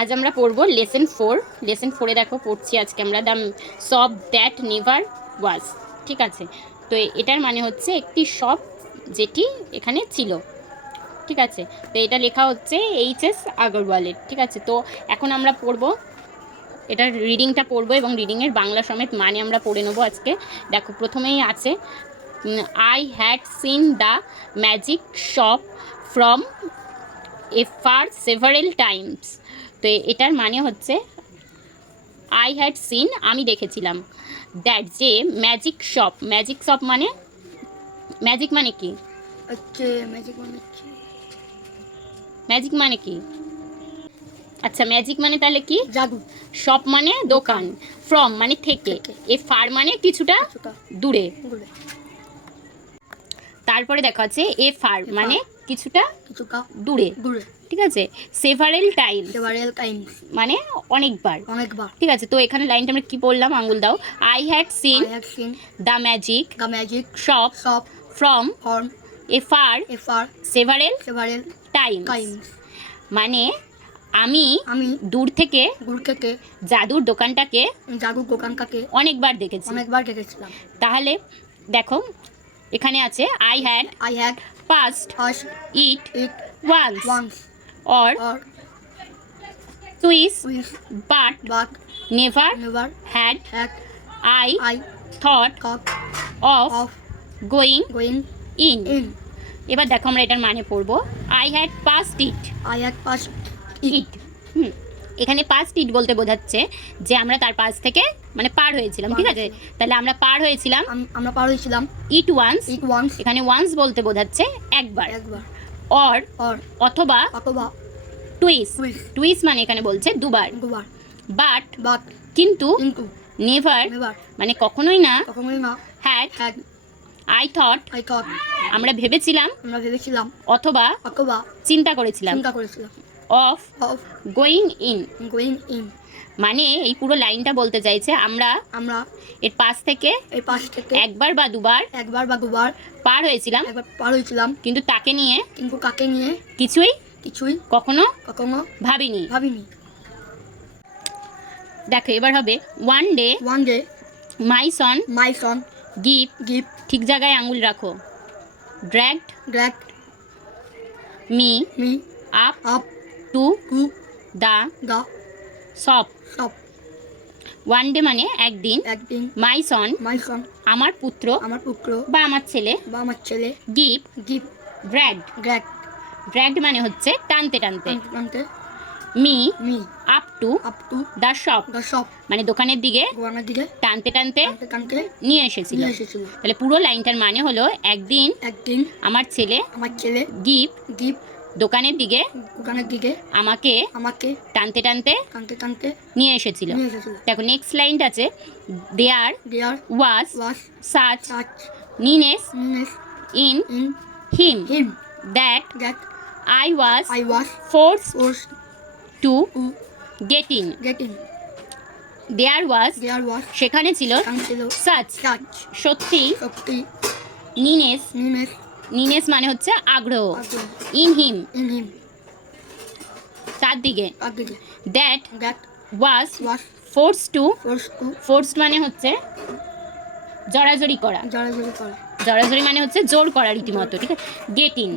আজ আমরা পড়বো লেসন 4 দেখো পড়ছি আজকে আমরা the shop that never was. ঠিক আছে, তো এটার মানে হচ্ছে একটি শপ যেটি এখানে ছিল। ঠিক আছে, তো এটা লেখা হচ্ছে এইচ.এস. আগরওয়ালের। ঠিক আছে, তো এখন আমরা পড়বো এটার রিডিংটা পড়বো এবং রিডিংয়ের বাংলা সমেত মানে আমরা পড়ে নেবো আজকে। দেখো প্রথমেই আছে I had seen the magic shop from a fur several Times. তো এটার মানে হচ্ছে আই হ্যাড সিন আমি দেখেছিলাম, দ্যাট যে ম্যাজিক শপ মানে ম্যাজিক মানে কি? ম্যাজিক মানে কি? আচ্ছা, ম্যাজিক মানে তাহলে কি? জাদু। শপ মানে দোকান, ফ্রম মানে থেকে, এ ফার মানে কিছুটা দূরে। তারপরে দেখা আছে এ ফার মানে কিছুটা দূরে। ঠিক আছে, সেভারেল টাইমস মানে অনেকবার। ঠিক আছে, তো এখানে লাইনটা আমরা কি বললাম, আঙ্গুল দাও। I had seen the magic shop from a fur several Times. মানে আমি দূর থেকে জাদুর দোকানটাকে অনেকবার দেখেছিলাম। তাহলে দেখো এখানে আছে I had passed it once or twice but never had I thought of going in. এবার দেখো আমরা এটার মানে পড়বো I had passed it. এখানে পাস্ট ইট বলতে বোঝাচ্ছে যে আমরা তার পাশ থেকে মানে পার হয়েছিলাম। ঠিক আছে, তাহলে আমরা পার হয়েছিলাম ইট ওয়ান্স। এখানে ওয়ান্স বলতে বোঝাচ্ছে একবার। অর অথবা টুইস মানে এখানে বলছে দুবার। বাট কিন্তু নেভার মানে কখনোই না। হ্যাড আই থট আমরা ভেবেছিলাম অথবা চিন্তা করেছিলাম। অফ গোয়িং ইন মানে এই পুরো লাইনটা বলতে চাইছে আমরা এর পাশ থেকে একবার বা দুবার পার হয়েছিলাম, কিন্তু তাকে নিয়ে কিছুই কখনো ভাবিনি। দেখো এবার হবে one day my son give ঠিক জায়গায় আঙুল রাখো। Dragged me up to the shop. One day মানে একদিন, মাই সন আমার পুত্র বা আমার ছেলে, গিভ ড্র্যাগড মানে হচ্ছে টানতে me up to the shop মানে দোকানের দিকে টানতে নিয়ে এসেছিল। তাহলে পুরো লাইনটার মানে হলো একদিন আমার ছেলে গিভ দোকানের দিকে আমাকে টানতে নিয়ে এসেছিল। দেখো নেক্সট লাইনটা আছে there was such meanness in him that I was forced to get in. There was সেখানে ছিল such সত্যি নিনেস মানে হচ্ছে আগ্রহ, in him তার দিকে, that was forced to forced মানে হচ্ছে জড়াজড়ি মানে হচ্ছে জোর করা রীতিমতো। ঠিক আছে, গেট ইন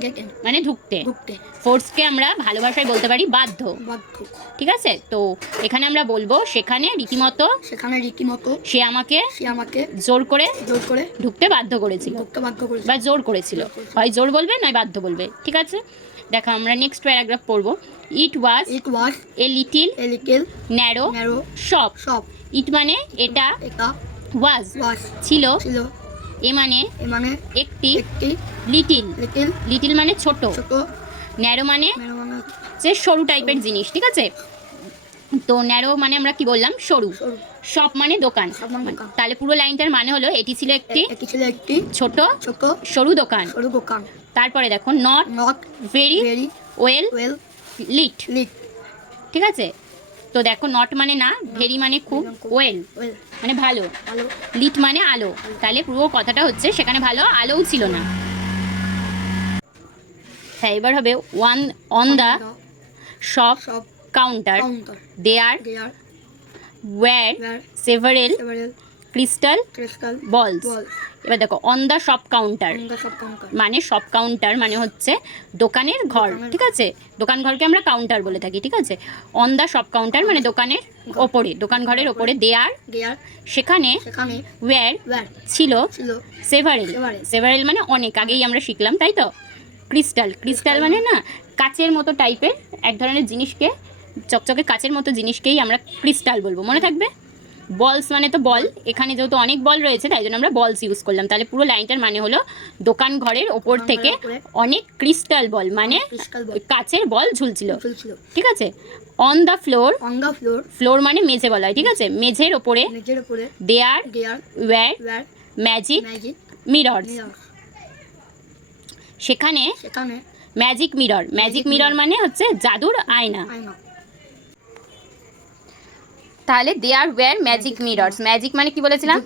মানে ঢুকতে। ফোর্সকে আমরা ভালো ভাষায় বলতে পারি বাধ্য। ঠিক আছে, তো এখানে আমরা বলবো সেখানে রীতিমতো সে আমাকে জোর করে ঢুকতে বাধ্য করেছিল বা জোর করেছিল। হয় জোর বলবে নয় বাধ্য বলবে। ঠিক আছে, দেখো আমরা নেক্সট প্যারাগ্রাফ পড়বো। ইট ওয়াজ এ লিটিল ন্যারো শপ। ইট মানে এটা, ওয়াজ ছিল, এ মানে একটি, লিটিল মানে ছোট, ন্যারো মানে যে সরু টাইপের জিনিস। ঠিক আছে, তো ন্যারো মানে আমরা কি বললাম, সরু। শপ মানে দোকান। তাহলে পুরো লাইনটার মানে হলো এটি ছিল একটি ছোট সরু দোকান। তারপরে দেখো নট ভেরি ওয়েল লিট। ঠিক আছে, তো দেখো নট মানে না, ভেরি মানে খুব, ওয়েল মানে ভালো, লিট মানে আলো। তাহলে পুরো কথাটা হচ্ছে সেখানে ভালো আলোও ছিল না। হ্যাঁ, এবার হবে on the shop counter. There were several crystal balls. এবার দেখো অন দ্য শপ কাউন্টার, মানে শপ কাউন্টার মানে হচ্ছে দোকানের ঘর, ঠিক আছে? দোকান ঘরকে আমরা কাউন্টার বলে থাকি, ঠিক আছে? অন দ্য শপ কাউন্টার মানে দোকানের ওপরে, দোকান ঘরের ওপরে। দেয়ার সেখানে, ওয়্যার ছিল, সেভারেল মানে অনেক, আগেই আমরা শিখলাম তাই তো। ক্রিস্টাল মানে না কাচের মতো টাইপের এক ধরনের জিনিসকে, চকচকে কাচের মতো জিনিসকেই আমরা ক্রিস্টাল বলবো, মনে থাকবে। বলস মানে তো বল, এখানে যেহেতু অনেক বল রয়েছে তাই জন্য আমরা বলস ইউজ করলাম। তাহলে পুরো লাইনটার মানে হলো দোকান ঘরের ওপর থেকে অনেক ক্রিস্টাল বল মানে কাচের বল ঝুলছিল, ঠিক আছে? অন দ্য ফ্লোর, ফ্লোর মানে মেঝে বলা হয়, ঠিক আছে? মেঝের ওপরে। দেয়ার ওয়্যার ম্যাজিক মিরর্স, সেখানে ম্যাজিক মিরর মানে হচ্ছে জাদুর আয়না। তাহলে দেয়ার ওয়্যার ম্যাজিক মিরর্স, ম্যাজিক মানে কি বলেছিলাম?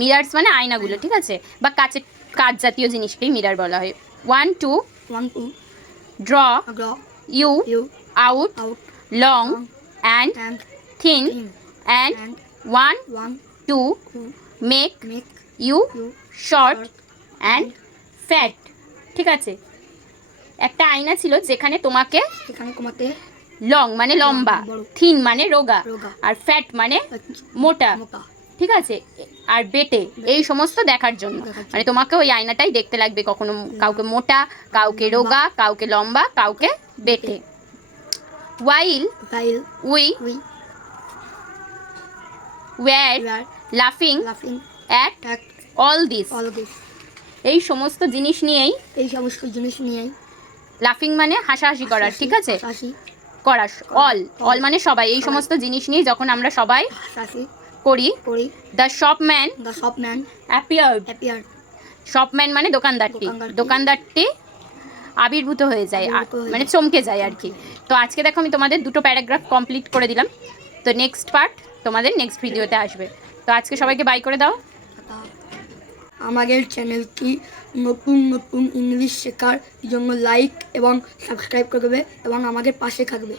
মিরর্স মানে আয়নাগুলো, ঠিক আছে? বা কাচ জাতীয় জিনিসকেই মিরর বলা হয়। 1 2 draw you out long and thin and 1 2 make you short and fat, ঠিক আছে? একটা আয়না ছিল যেখানে তোমাকে লং মানে লম্বা, থিন মানে রোগা, আর ফ্যাট মানে মোটা, ঠিক আছে? আর বেটে, এই সমস্ত দেখার জন্য, মানে তোমাকে ওই আয়নাটাই দেখতে লাগবে, কখনো কাউকে মোটা, কাউকে রোগা, কাউকে লম্বা, কাউকে বেটে। while we were laughing at all this, এই সমস্ত জিনিস নিয়েই লাফিং মানে হাসাহাসি করা, ঠিক আছে? করা, অল মানে সবাই, এই সমস্ত জিনিস নিয়ে যখন আমরা সবাই করি। দ্য শপম্যান অ্যাপিয়ার্ড, শপম্যান মানে দোকানদারটি আবির্ভূত হয়ে যায়, মানে চমকে যায় আর কি। তো আজকে দেখো আমি তোমাদের দুটো প্যারাগ্রাফ কমপ্লিট করে দিলাম, তো নেক্সট পার্ট তোমাদের নেক্সট ভিডিওতে আসবে। তো আজকে সবাইকে বাই করে দাও। আমাদের চ্যানেলটি নতুন ইংলিশ শেখার জন্য লাইক এবং সাবস্ক্রাইব করবে এবং আমাদের পাশে থাকবে।